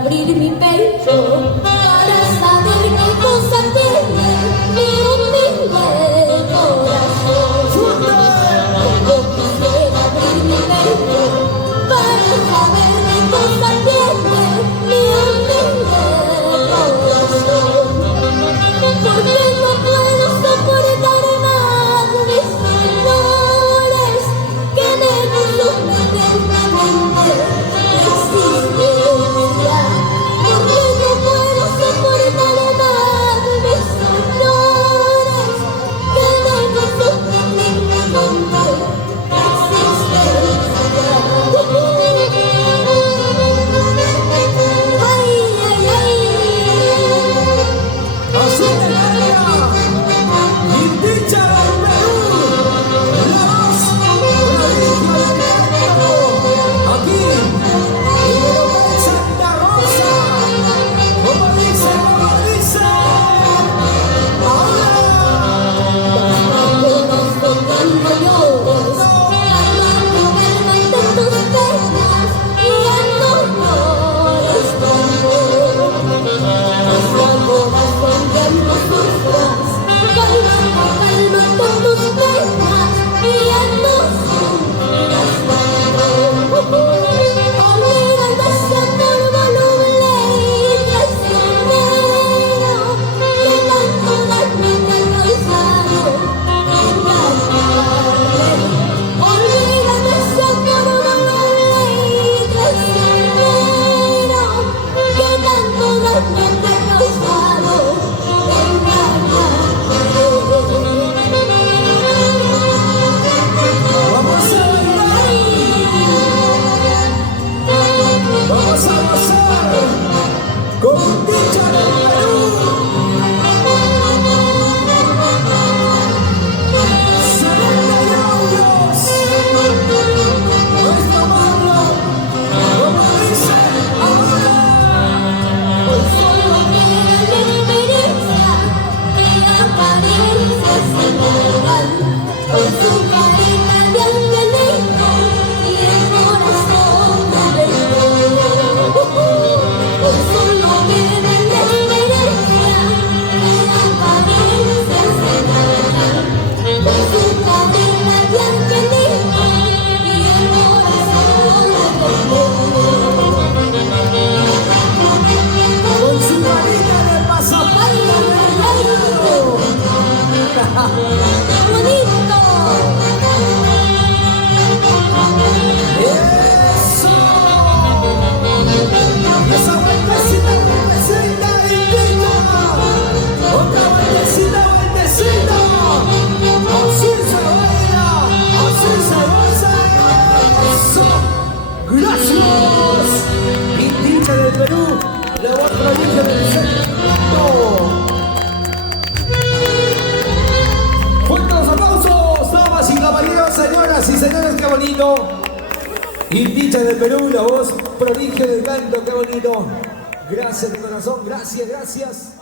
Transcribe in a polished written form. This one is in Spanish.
abrir mi pecho para saber qué cosa tiene mi humilde corazón. Yo quisiera abrir mi pecho para saber qué cosa tiene mi humilde corazón. Porque no puedo soportar más mis dolores que me consumen eternamente existencia. Porque no puedo soportar más mis dolores que me consumen eternamente existencia. Ay, ay, ay. Así de larga, Inticha del Perú, la voz prodigio del canto, aquí, en Santa Rosa, como dice, ahora. Cuando llores, calmando tus penas y ya no llores tanto. Nuestro corazón ya no sufras, calmando tus penas y ya no sufras tanto. Olvida el desamor voluble y traicionero que tanto daño te ha causado. Olvídate ese amor voluble y traicionero que tanto daño te ha causado. Vamos a bailar, vamos a gozar con Inticha del Perú. Selena y Audios, nuestro pueblo, como dice, ahora. Hoy solo queda la experiencia que apariencia señalan con su carita de angelito y el corazón de fuego. Hoy solo queda la experiencia que apariencia señalan con su carita de angelito y el corazón de fuego. Con su varita de pasapalta regalado. ¡Bonito! ¡Eso! ¡Esa vueltecita, Inticha! ¡Otra vueltecita! ¡Así se baila! ¡Así se goza! ¡Eso! ¡Gracias! Inticha del Perú, la voz prodigio del sector. Fuertes los aplausos, damas y caballeros, señoras y señores, qué bonito. Inticha del Perú, la voz prodigio del canto, qué bonito. Gracias de corazón, gracias.